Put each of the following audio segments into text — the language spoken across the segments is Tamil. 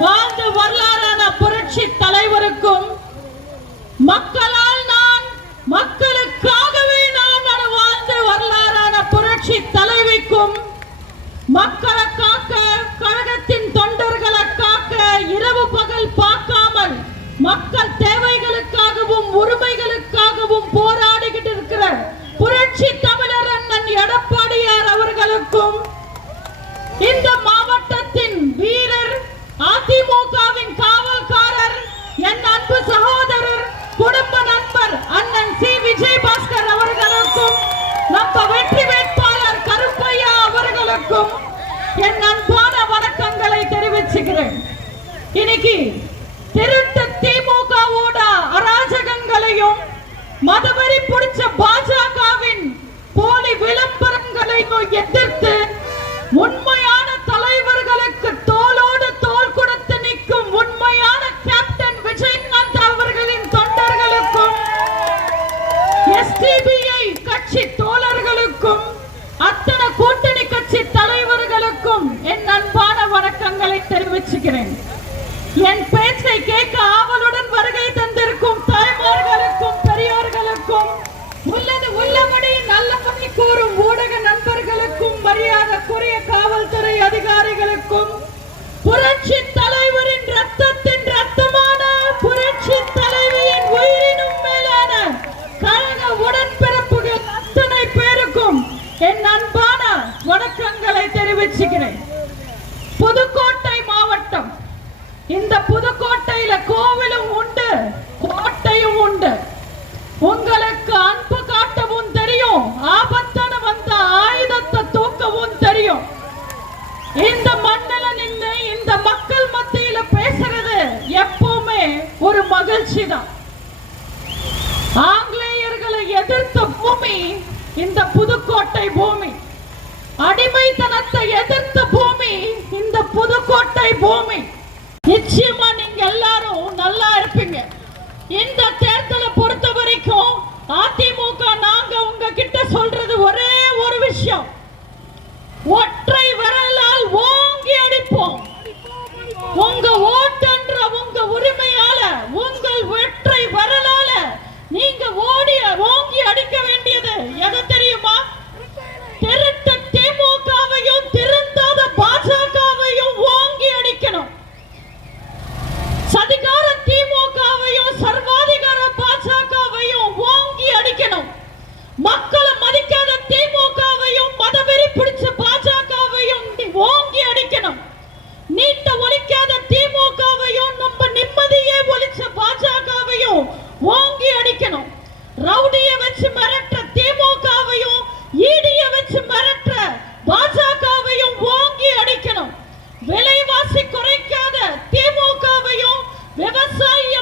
வாழ்ந்த வரலாறான புரட்சி தலைவருக்கும் மக்கள் அனைவருக்கும் என் அன்பான வணக்கங்களை தெரிவிச்சுக்கிறேன். இன்னைக்கு திருட்டு திமுகவோட அராஜகங்களையும் மதவரி பிடிச்ச பாஜகவின் போலி விளம்பரங்களையும் எதிர்த்து உண்மையான தலைவர் என் அன்பான வணக்கங்களை தெரிவிச்சுக்கிறேன். புதுக்கோட்டை மாவட்டம். இந்த புதுக்கோட்டையில கோவிலும் உண்டு கோட்டையும் உண்டு. உங்களுக்கு அன்பு காட்டவும் தெரியும் ஆபத்தான வந்த ஆயுதத்தை தூக்கவும் தெரியும். இந்த மண்ணில நின்று இந்த மக்கள் மத்தியில பேசுறது எப்பவுமே ஒரு மகிழ்ச்சி தான் ஆங்கிலேயர்களை எதிர்த்த பூமி இந்த புதுக்கோட்டை பூமி அடிமைத்தனத்தை எதிர்த்த பூமி இந்த புதுக்கோட்டை பூமி நிச்சயமா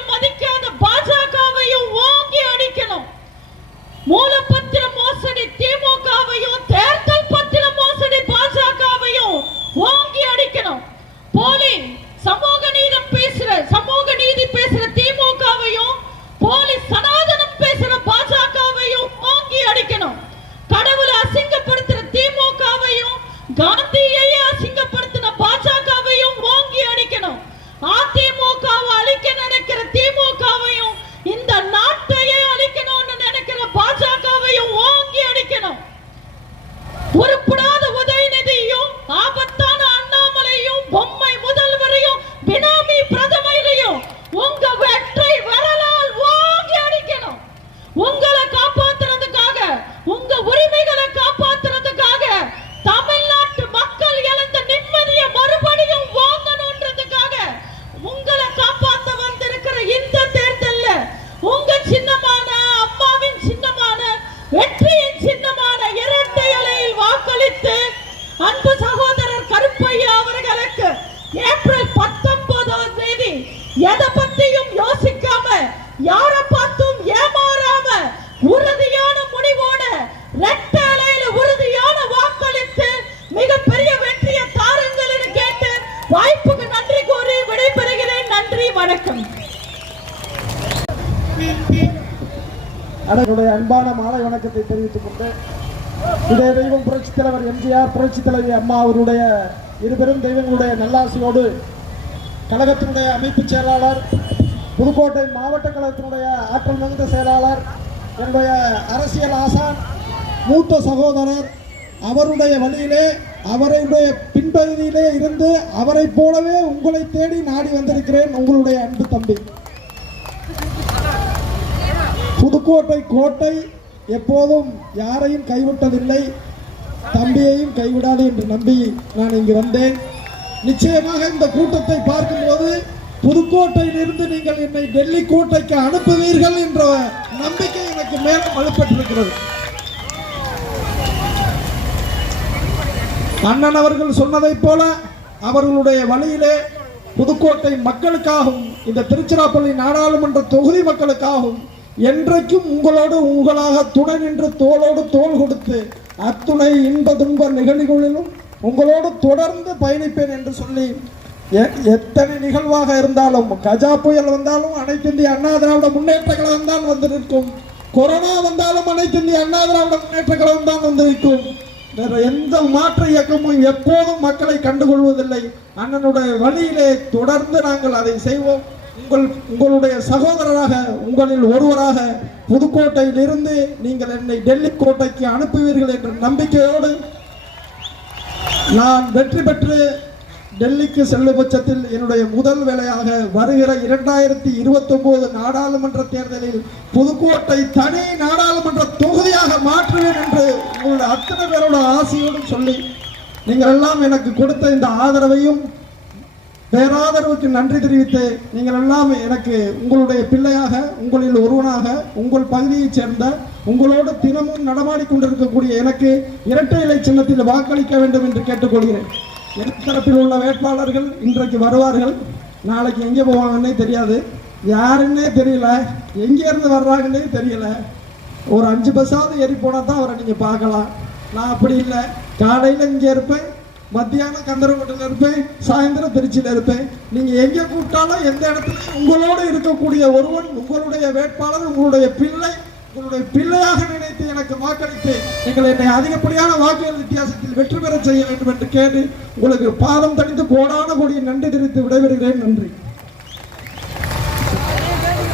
மதிக்காத பாஜகவையும் ஓங்கி அடிக்கணும். மூலப்ப அதனுடைய அன்பான மாலை வணக்கத்தை தெரிவித்துக் கொண்டு இதய தெய்வம் புரட்சித் தலைவர் எம்ஜிஆர் புரட்சித் தலைவி அம்மா அவருடைய இருபெரும் தெய்வங்களுடைய நல்லாசையோடு கழகத்தினுடைய அமைப்பு செயலாளர் புதுக்கோட்டை மாவட்ட கழகத்தினுடைய ஆற்றல் மிகுந்த செயலாளர் என்னுடைய அரசியல் ஆசான் மூத்த சகோதரர் அவருடைய வழியிலே அவருடைய பின்பகுதியிலே இருந்து அவரை போலவே உங்களை தேடி நாடி வந்திருக்கிறேன் உங்களுடைய அன்பு தம்பி. புதுக்கோட்டை கோட்டை எப்போதும் யாரையும் கைவிட்டதில்லை. தம்பியையும் கைவிடாது என்று நம்பி நான் இங்கு வந்தேன். நிச்சயமாக இந்த கூட்டத்தை பார்க்கும்போது புதுக்கோட்டையிலிருந்து நீங்கள் என்னை டெல்லி கோட்டைக்கு அனுப்புவீர்கள் என்ற நம்பிக்கை எனக்கு மேலும் வலுப்பட்டிருக்கிறது. அண்ணன் அவர்கள் சொன்னதைப் போல அவர்களுடைய வழியிலே புதுக்கோட்டை மக்களுக்காகவும் இந்த திருச்சிராப்பள்ளி நாடாளுமன்ற தொகுதி மக்களுக்காகவும் என்றைக்கும் உங்களோடு உங்களாக துணை நின்று தோளோடு தோல் கொடுத்து அத்துணை இன்ப துன்ப நிகழ்வுகளிலும் உங்களோடு தொடர்ந்து பயணிப்பேன் என்று சொல்லி எத்தனை நிகழ்வாக இருந்தாலும் கஜா புயல் வந்தாலும் அனைத்து இந்திய அண்ணா திராவிட முன்னேற்ற கழகம் தான் வந்து நிற்கும். கொரோனா வந்தாலும் அனைத்து இந்திய அண்ணா திராவிட முன்னேற்ற கழகம் தான் வந்து நிற்கும். வேற எந்த மாற்று இயக்கமும் எப்போதும் மக்களை கண்டுகொள்வதில்லை. அண்ணனுடைய வழியிலே தொடர்ந்து நாங்கள் அதை செய்வோம். உங்கள் உங்களுடைய சகோதரராக உங்களில் ஒருவராக புதுக்கோட்டையிலிருந்து நீங்கள் என்னை டெல்லி கோட்டைக்கு அனுப்புவீர்கள் என்ற நம்பிக்கையோடு நான் வெற்றி பெற்று டெல்லிக்கு செல்லும் பட்சத்தில் என்னுடைய முதல் வேலையாக வருகிற இரண்டாயிரத்தி இருபத்தி நாடாளுமன்ற தேர்தலில் புதுக்கோட்டை தனி நாடாளுமன்ற தொகுதியாக மாற்றுவேன் என்று உங்களுடைய அத்தனை பேரோட ஆசையோடும் சொல்லி நீங்கள் எல்லாம் எனக்கு கொடுத்த இந்த ஆதரவையும் பேராதரவுக்கு நன்றி தெரிவித்து நீங்கள் எல்லாம் எனக்கு உங்களுடைய பிள்ளையாக உங்களில் ஒருவனாக உங்கள் பகுதியைச் சேர்ந்த உங்களோடு தினமும் நடமாடி கொண்டிருக்கக்கூடிய எனக்கு இரட்டை இலை சின்னத்தில் வாக்களிக்க வேண்டும் என்று கேட்டுக்கொள்கிறேன். என் தரப்பில் உள்ள வேட்பாளர்கள் இன்றைக்கு வருவார்கள். நாளைக்கு எங்கே போவாங்கன்னே தெரியாது. யாருன்னே தெரியல. எங்கேருந்து வர்றாங்கன்னே தெரியல. ஒரு அஞ்சு பஸ்ஸாவது ஏறி போனால் தான் அவரை நீங்கள் பார்க்கலாம். நான் அப்படி இல்லை. காலையில் இங்கே இருப்பேன். மத்தியானம் கந்தரக்கோட்டையில் இருப்பேன் சாயந்தரம் திருச்சியில் இருப்பேன். நீங்கள் எங்கே கூப்பிட்டாலும் எந்த இடத்துலையும் உங்களோடு இருக்கக்கூடிய ஒருவன் உங்களுடைய வேட்பாளர் உங்களுடைய பிள்ளை உங்களுடைய பிள்ளையாக நினைத்து எனக்கு வாக்களித்து நீங்கள் என்னை அதிகப்படியான வாக்குகள் வித்தியாசத்தில் வெற்றி பெற செய்ய வேண்டும் என்று கேட்டு உங்களுக்கு பாதம் தணிந்து கோடான கோடி நன்றி தெரிவித்து விடைபெறுகிறேன். நன்றி.